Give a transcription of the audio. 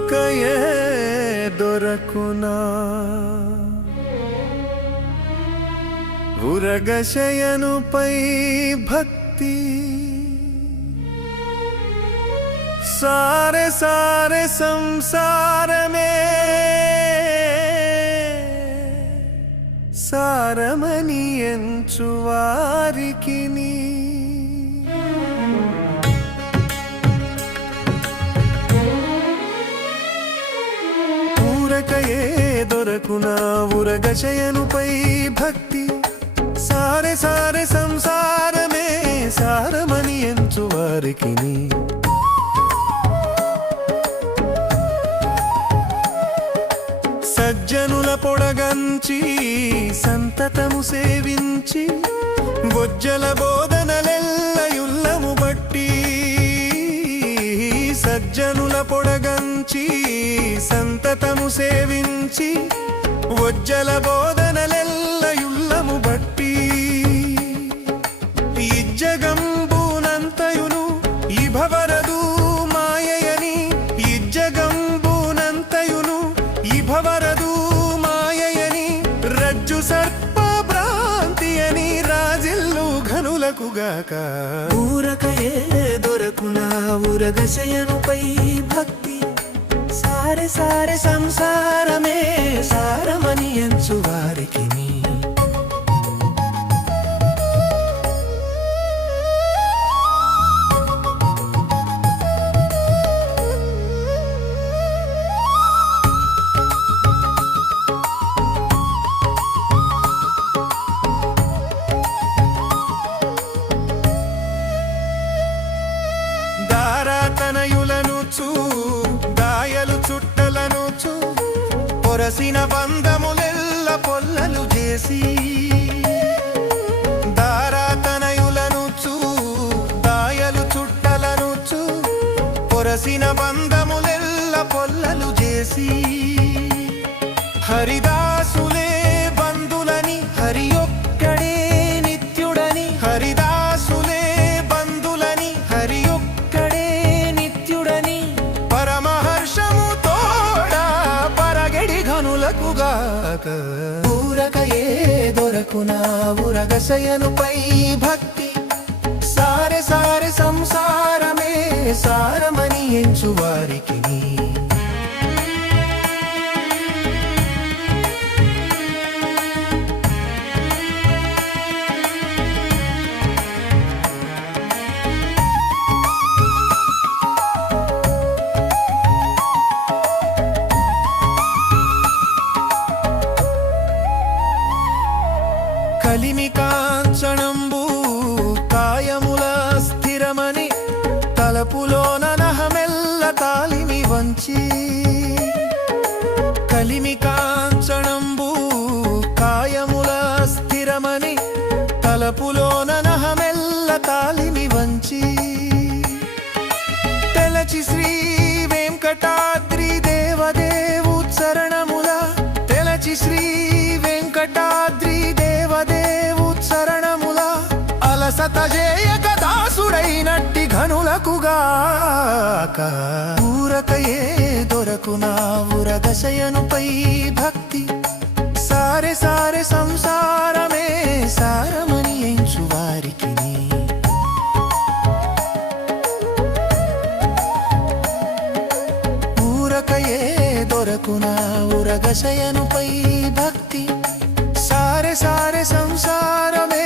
ఊరకయే దొరకునా ఉరగశయనుపై భక్తి సారె సారె సంసారమే సారమని ఎంచువారికిని ఊరకయే దొరకునా ఉరగశయనుపై భక్తి సారె సారె సంసారమే సారమని ఎంచువారికిని సజ్జనుల పొడగంచి సంతతము సేవించి బొజ్జల బోధనలెల్లయుల్లము బట్టి సజ్జనుల పొడగంచి సంతతము సేవించి బొజ్జల బోధనలెల్లయుల్లము బట్టి ఇజ్జగంబునంతయును ఇభవరదు మాయయని ఇజ్జగంబునంతయును ఇభవరదు మాయయని రజ్జు సర్ప భ్రాంతి అని రాజిల్లు ఘనులకుగాక ఊరకయే దొరకునా ఉరగశయనుపై భక్తి సారె సారె సంసారమే సారమని ఎంచువారికిని దాయలు చుట్టలను పొరసిన బంధములెల్ల పొల్లలు చేసి దారాతనయులను దాయలు చుట్టలను పొరసిన బంధములెల్ల పొల్లలు చేసి హరిదాసులే బంధులని హరి ఒక్కడే నిత్యుడని హరిదాసులే బంధులని హరి ఒక్కడే నిత్యుడని పరమహర్షము తోడా పరగడి ఘనులకుగాక ఊరకయే దొరకునా ఉరగశయనుపై భక్తి సారె సారె సంసారమే సారమని ఎంచువారికిని కలిమి కాంచణంబు కాయముల స్థిరమని తలపులోన నహమెల్ల తాలిమి వంచి కలిమి కాంచణంబు కాయముల స్థిరమని తలపులోన నహమెల్ల తాలిమి వంచి తెలచి శ్రీ వెంకటాద్రి దేవదేవు చరణముల తెలచి శ్రీ వెంకటాద్రి శరణముల అలసత జేయక దాసుడైనట్టి ఘనులకుగాక ఊరకయే దొరకునా ఉరగశయనుపై భక్తి సారె సారె సంసారమే సారమని ఎంచువారికిని ఊరకయే దొరకునా ఉరగశయనుపై భక్తి సారె సారె సంసారమే